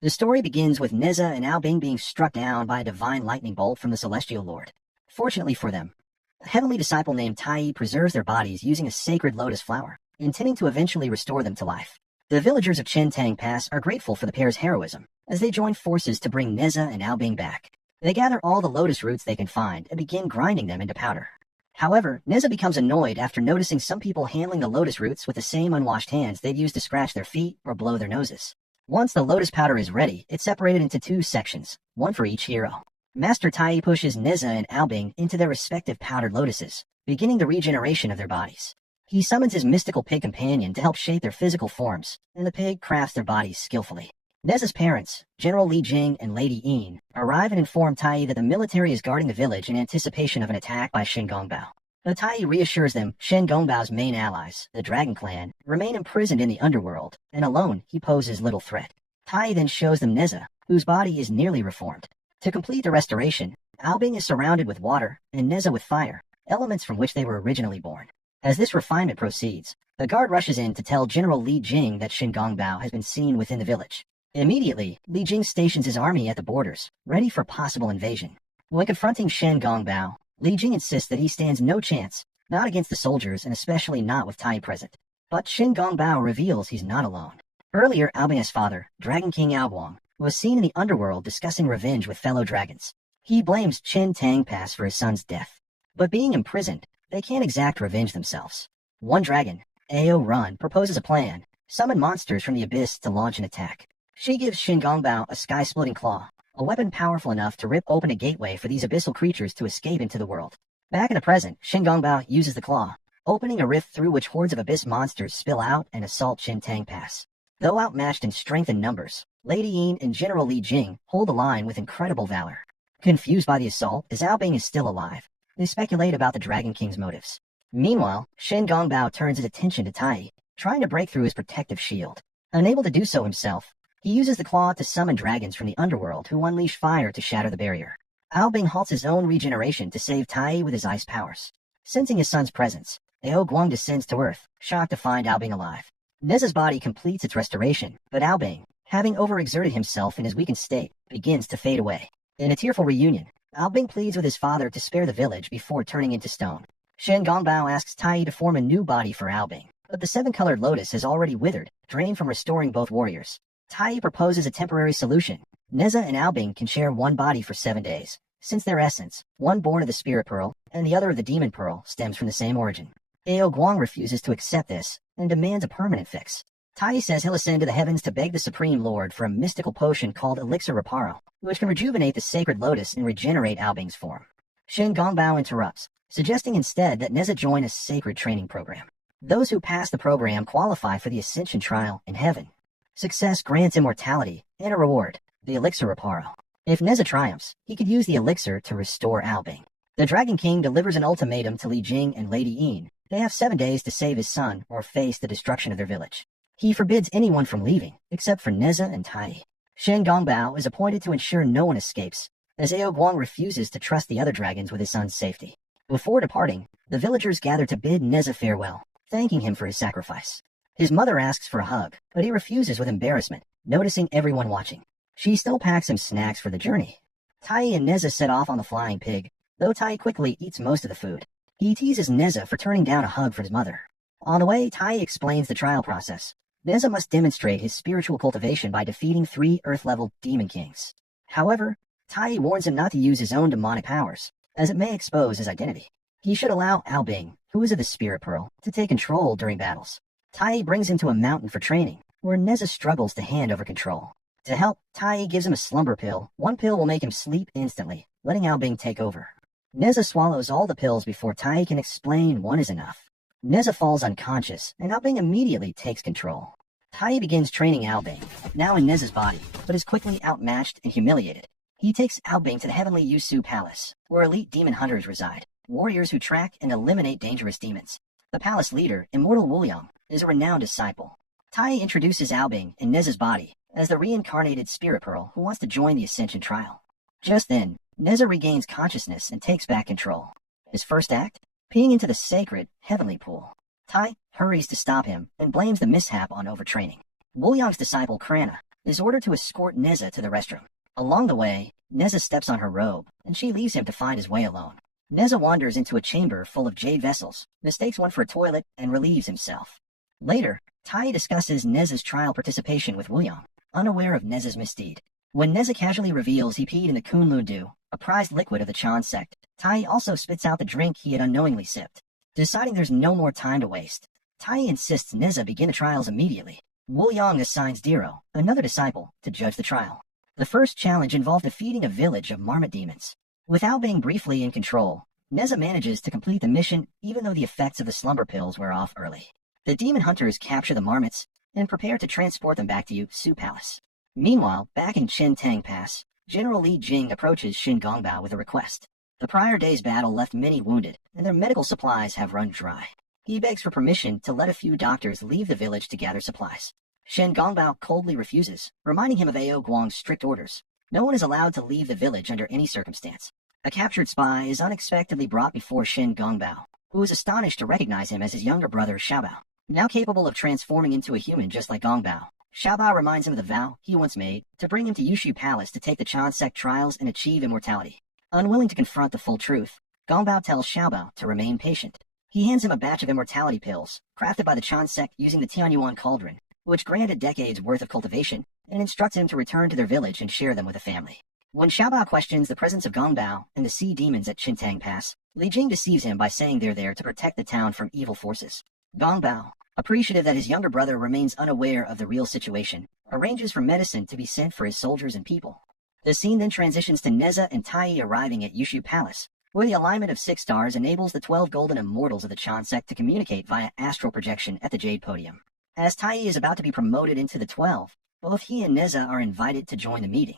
The story begins with Nezha and Albing being struck down by a divine lightning bolt from the Celestial Lord. Fortunately for them, a heavenly disciple named Tai preserves their bodies using a sacred lotus flower, intending to eventually restore them to life. The villagers of Chen Tang Pass are grateful for the pair's heroism, as they join forces to bring Nezha and Albing back. They gather all the lotus roots they can find and begin grinding them into powder. However, Nezha becomes annoyed after noticing some people handling the lotus roots with the same unwashed hands they'd use to scratch their feet or blow their noses. Once the lotus powder is ready, it's separated into two sections, one for each hero. Master Tai pushes Nezha and Albing into their respective powdered lotuses, beginning the regeneration of their bodies. He summons his mystical pig companion to help shape their physical forms, and the pig crafts their bodies skillfully. Nezha's parents, General Li Jing and Lady Yin, arrive and inform Tai that the military is guarding the village in anticipation of an attack by Shen Gongbao. But Tai reassures them Shen Gongbao's main allies, the Dragon Clan, remain imprisoned in the underworld, and alone he poses little threat. Tai then shows them Nezha, whose body is nearly reformed. To complete the restoration, Albing is surrounded with water, and Nezha with fire, elements from which they were originally born. As this refinement proceeds, the guard rushes in to tell General Li Jing that Shen Gongbao has been seen within the village. Immediately, Li Jing stations his army at the borders, ready for possible invasion. When confronting Shen Gongbao, Li Jing insists that he stands no chance, not against the soldiers and especially not with Tai present. But Shen Gongbao reveals he's not alone. Earlier, Albing's father, Dragon King Aoguang, was seen in the underworld discussing revenge with fellow dragons. He blames Chen Tang Pass for his son's death. But being imprisoned, they can't exact revenge themselves. One dragon, Ao Run, proposes a plan: summon monsters from the abyss to launch an attack. She gives Shen Gongbao a sky-splitting claw, a weapon powerful enough to rip open a gateway for these abyssal creatures to escape into the world. Back in the present, Shen Gongbao uses the claw, opening a rift through which hordes of abyss monsters spill out and assault Chen Tang Pass. Though outmatched in strength and numbers, Lady Yin and General Li Jing hold the line with incredible valor. Confused by the assault, as Albing is still alive, they speculate about the Dragon King's motives. Meanwhile, Shen Gongbao turns his attention to Tai, trying to break through his protective shield. Unable to do so himself, he uses the claw to summon dragons from the underworld who unleash fire to shatter the barrier. Albing halts his own regeneration to save Tai with his ice powers. Sensing his son's presence, Ao Guang descends to Earth, shocked to find Albing alive. Nezha's body completes its restoration, but Albing, having overexerted himself in his weakened state, begins to fade away. In a tearful reunion, Albing pleads with his father to spare the village before turning into stone. Shen Gongbao asks Tai to form a new body for Albing, but the seven-colored lotus has already withered, drained from restoring both warriors. Tai proposes a temporary solution. Nezha and Albing can share one body for 7 days, since their essence, one born of the Spirit Pearl and the other of the Demon Pearl, stems from the same origin. Ao Guang refuses to accept this and demands a permanent fix. Tai says he'll ascend to the heavens to beg the Supreme Lord for a mystical potion called Elixir Reparo, which can rejuvenate the sacred lotus and regenerate Albing's form. Shen Gongbao interrupts, suggesting instead that Nezha join a sacred training program. Those who pass the program qualify for the Ascension Trial in heaven. Success grants immortality and a reward, the Elixir Reparo. If Nezha triumphs, he could use the elixir to restore Albing. The Dragon King delivers an ultimatum to Li Jing and Lady Yin. They have 7 days to save his son or face the destruction of their village. He forbids anyone from leaving, except for Nezha and Tai. Shen Gongbao is appointed to ensure no one escapes, as Ao Guang refuses to trust the other dragons with his son's safety. Before departing, the villagers gather to bid Nezha farewell, thanking him for his sacrifice. His mother asks for a hug, but he refuses with embarrassment, noticing everyone watching. She still packs him snacks for the journey. Tai and Nezha set off on the flying pig, though Tai quickly eats most of the food. He teases Nezha for turning down a hug for his mother. On the way, Tai explains the trial process. Nezha must demonstrate his spiritual cultivation by defeating 3 Earth-level Demon Kings. However, Tai warns him not to use his own demonic powers, as it may expose his identity. He should allow Albing, who is of the Spirit Pearl, to take control during battles. Tai brings him to a mountain for training, where Nezha struggles to hand over control. To help, Tai gives him a slumber pill. One pill will make him sleep instantly, letting Albing take over. Nezha swallows all the pills before Tai can explain one is enough. Nezha falls unconscious, and Albing immediately takes control. Tai begins training Albing, now in Nezha's body, but is quickly outmatched and humiliated. He takes Albing to the Heavenly Yusu Palace, where elite demon hunters reside, warriors who track and eliminate dangerous demons. The palace leader, Immortal Wuliang, is a renowned disciple. Tai introduces Albing in Nezha's body as the reincarnated Spirit Pearl who wants to join the Ascension Trial. Just then, Nezha regains consciousness and takes back control. His first act? Peeing into the sacred, heavenly pool. Tai hurries to stop him and blames the mishap on overtraining. Wuliang's disciple Krana, is ordered to escort Nezha to the restroom. Along the way, Nezha steps on her robe, and she leaves him to find his way alone. Nezha wanders into a chamber full of jade vessels, mistakes one for a toilet, and relieves himself. Later, Tai discusses Nezha's trial participation with Wooyoung, unaware of Nezha's misdeed. When Nezha casually reveals he peed in the Kunlun Dew, a prized liquid of the Chan sect, Tai also spits out the drink he had unknowingly sipped. Deciding there's no more time to waste, Tai insists Nezha begin the trials immediately. Wooyoung assigns Diro, another disciple, to judge the trial. The first challenge involved defeating a village of marmot demons. Without being briefly in control, Nezha manages to complete the mission even though the effects of the slumber pills wear off early. The demon hunters capture the marmots and prepare to transport them back to Yu-Su Palace. Meanwhile, back in Chintang Pass, General Li Jing approaches Shin Gongbao with a request. The prior day's battle left many wounded, and their medical supplies have run dry. He begs for permission to let a few doctors leave the village to gather supplies. Shen Gongbao coldly refuses, reminding him of Ao Guang's strict orders. No one is allowed to leave the village under any circumstance. A captured spy is unexpectedly brought before Shen Gongbao, who is astonished to recognize him as his younger brother Xiaobao. Now capable of transforming into a human just like Gongbao, Xiaobao reminds him of the vow he once made to bring him to Yu-Su Palace to take the Chan sect trials and achieve immortality. Unwilling to confront the full truth, Gongbao tells Xiaobao to remain patient. He hands him a batch of immortality pills, crafted by the Chan sect using the Tianyuan cauldron, which granted decades worth of cultivation, and instructs him to return to their village and share them with the family. When Xiaobao questions the presence of Gongbao and the sea demons at Chintang Pass, Li Jing deceives him by saying they're there to protect the town from evil forces. Gongbao, appreciative that his younger brother remains unaware of the real situation, arranges for medicine to be sent for his soldiers and people. The scene then transitions to Nezha and Tai arriving at Yu-Su Palace, where the alignment of 6 stars enables the 12 golden immortals of the Chan sect to communicate via astral projection at the Jade Podium. As Tai is about to be promoted into the 12, both he and Nezha are invited to join the meeting.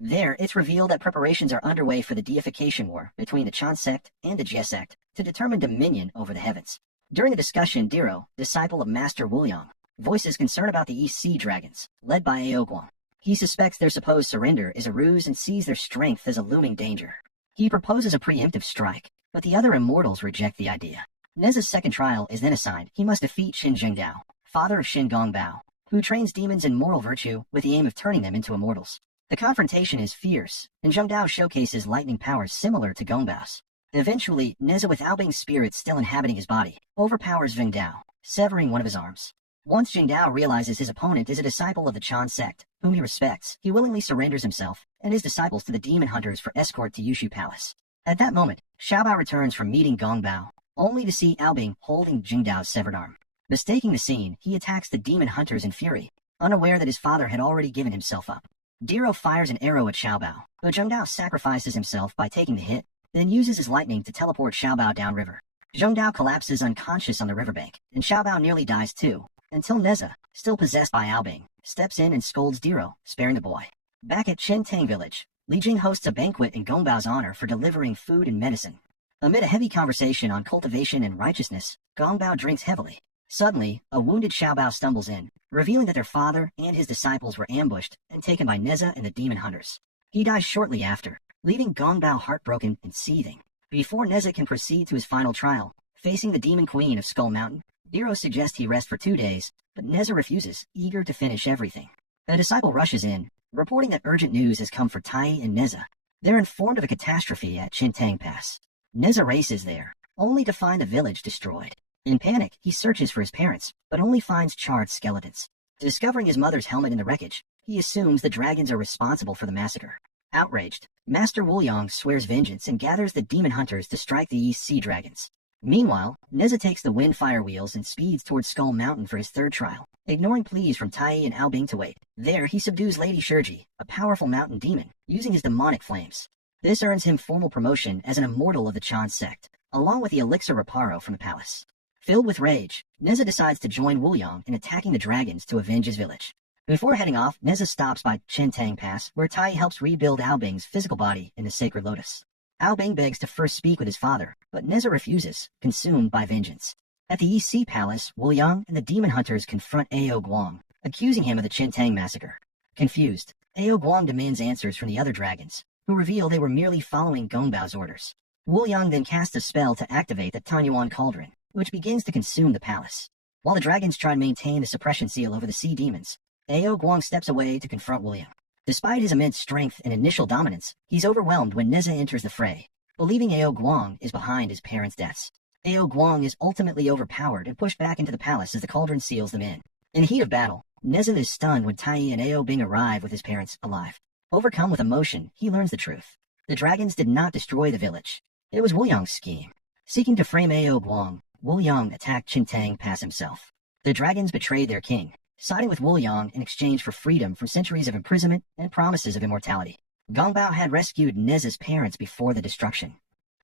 There, it's revealed that preparations are underway for the deification war between the Chan sect and the Jie sect to determine dominion over the heavens. During the discussion, Diro, disciple of Master Wooyoung, voices concern about the East Sea Dragons, led by Ao Guang. He suspects their supposed surrender is a ruse and sees their strength as a looming danger. He proposes a preemptive strike, but the other immortals reject the idea. Nezha's second trial is then assigned. He must defeat Shin Zhengdao, father of Shin Gongbao, who trains demons in moral virtue with the aim of turning them into immortals. The confrontation is fierce, and Zhengdao showcases lightning powers similar to Gongbao's. Eventually, Nezha, with Albing's spirit still inhabiting his body, overpowers Zhengdao, severing one of his arms. Once Zhengdao realizes his opponent is a disciple of the Chan sect, whom he respects, he willingly surrenders himself and his disciples to the demon hunters for escort to Yu-Su Palace. At that moment, Xiaobao returns from meeting Gongbao, only to see Albing holding Zhengdao's severed arm. Mistaking the scene, he attacks the demon hunters in fury, unaware that his father had already given himself up. Diro fires an arrow at Xiaobao, but Zhengdao sacrifices himself by taking the hit, then uses his lightning to teleport Xiaobao downriver. Zhengdao collapses unconscious on the riverbank, and Xiaobao nearly dies too, until Nezha, still possessed by Albing, steps in and scolds Diro, sparing the boy. Back at Chintang village, Li Jing hosts a banquet in Gongbao's honor for delivering food and medicine. Amid a heavy conversation on cultivation and righteousness, Gongbao drinks heavily. Suddenly, a wounded Xiaobao stumbles in, revealing that their father and his disciples were ambushed and taken by Nezha and the demon hunters. He dies shortly after, leaving Gongbao heartbroken and seething. Before Nezha can proceed to his final trial, facing the demon queen of Skull Mountain, Diro suggests he rest for 2 days, but Nezha refuses, eager to finish everything. A disciple rushes in, reporting that urgent news has come for Tai and Nezha. They're informed of a catastrophe at Chintang Pass. Nezha races there, only to find the village destroyed. In panic, he searches for his parents, but only finds charred skeletons. Discovering his mother's helmet in the wreckage, he assumes the dragons are responsible for the massacre. Outraged, Master Wooyoung swears vengeance and gathers the demon hunters to strike the East Sea Dragons. Meanwhile, Nezha takes the wind fire wheels and speeds towards Skull Mountain for his third trial, ignoring pleas from Tai and Albing to wait. There, he subdues Lady Shurji, a powerful mountain demon, using his demonic flames. This earns him formal promotion as an immortal of the Chan sect, along with the elixir Reparo from the palace. Filled with rage, Nezha decides to join Wooyoung in attacking the dragons to avenge his village. Before heading off, Nezha stops by Chintang Pass, where Tai helps rebuild Albing's physical body in the Sacred Lotus. Albing begs to first speak with his father, but Nezha refuses, consumed by vengeance. At the East Sea Palace, Wooyoung and the demon hunters confront Ao Guang, accusing him of the Chintang massacre. Confused, Ao Guang demands answers from the other dragons, who reveal they were merely following Gongbao's orders. Wooyoung then casts a spell to activate the Tianyuan cauldron, which begins to consume the palace. While the dragons try to maintain the suppression seal over the sea demons, Ao Guang steps away to confront Wu Yang. Despite his immense strength and initial dominance, he's overwhelmed when Nezha enters the fray, believing Ao Guang is behind his parents' deaths. Ao Guang is ultimately overpowered and pushed back into the palace as the cauldron seals them in. In the heat of battle, Nezha is stunned when Tai and Ao Bing arrive with his parents alive. Overcome with emotion, he learns the truth. The dragons did not destroy the village. It was Wu Yang's scheme. Seeking to frame Ao Guang, Wu Yang attacked Qintang Pass himself. The dragons betrayed their king, siding with Wu Yang in exchange for freedom from centuries of imprisonment and promises of immortality. Gongbao had rescued Nezha's parents before the destruction.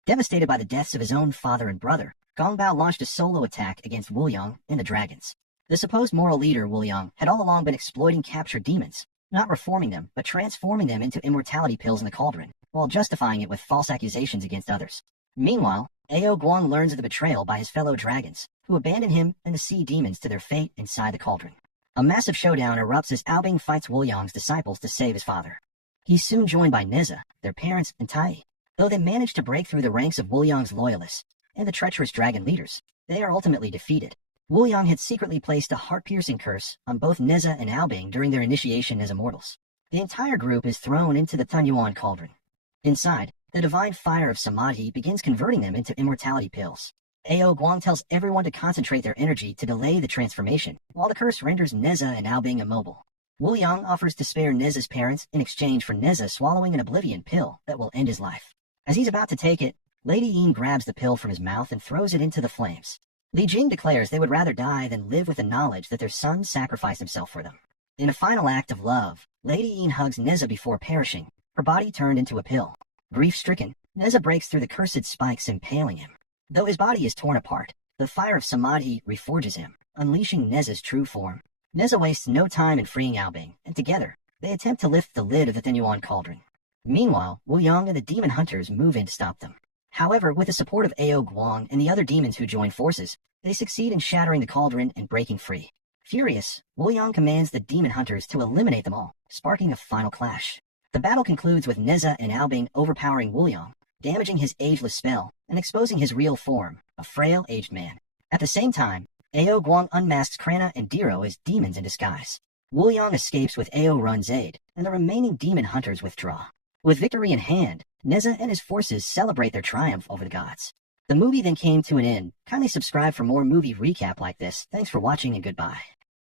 Devastated by the deaths of his own father and brother, Gongbao launched a solo attack against Wu Yang and the dragons. The supposed moral leader, Wu Yang, had all along been exploiting captured demons, not reforming them, but transforming them into immortality pills in the cauldron, while justifying it with false accusations against others. Meanwhile, Ao Guang learns of the betrayal by his fellow dragons, who abandon him and the sea demons to their fate inside the cauldron. A massive showdown erupts as Ao Bing fights Wu Yang's disciples to save his father. He's soon joined by Nezha, their parents, and Tai. Though they manage to break through the ranks of Wu Yang's loyalists and the treacherous dragon leaders, they are ultimately defeated. Wu Yang had secretly placed a heart-piercing curse on both Nezha and Ao Bing during their initiation as immortals. The entire group is thrown into the Tunyuan cauldron. Inside, the divine fire of Samadhi begins converting them into immortality pills. Ao Guang tells everyone to concentrate their energy to delay the transformation, while the curse renders Nezha and Ao Bing immobile. Wu Yang offers to spare Nezha's parents in exchange for Nezha swallowing an oblivion pill that will end his life. As he's about to take it, Lady Yin grabs the pill from his mouth and throws it into the flames. Li Jing declares they would rather die than live with the knowledge that their son sacrificed himself for them. In a final act of love, Lady Yin hugs Nezha before perishing, her body turned into a pill. Grief-stricken, Nezha breaks through the cursed spikes, impaling him. Though his body is torn apart, the fire of Samadhi reforges him, unleashing Nezha's true form. Nezha wastes no time in freeing Ao Bing, and together, they attempt to lift the lid of the Tunyuan cauldron. Meanwhile, Wu Yang and the demon hunters move in to stop them. However, with the support of Ao Guang and the other demons who join forces, they succeed in shattering the cauldron and breaking free. Furious, Wu Yang commands the demon hunters to eliminate them all, sparking a final clash. The battle concludes with Nezha and Ao Bing overpowering Wu Yang, damaging his ageless spell and exposing his real form, a frail, aged man. At the same time, Ao Guang unmasks Krana and Diro as demons in disguise. Wu Yang escapes with Ao Run's aid, and the remaining demon hunters withdraw. With victory in hand, Nezha and his forces celebrate their triumph over the gods. The movie then came to an end. Kindly subscribe for more movie recap like this. Thanks for watching and goodbye.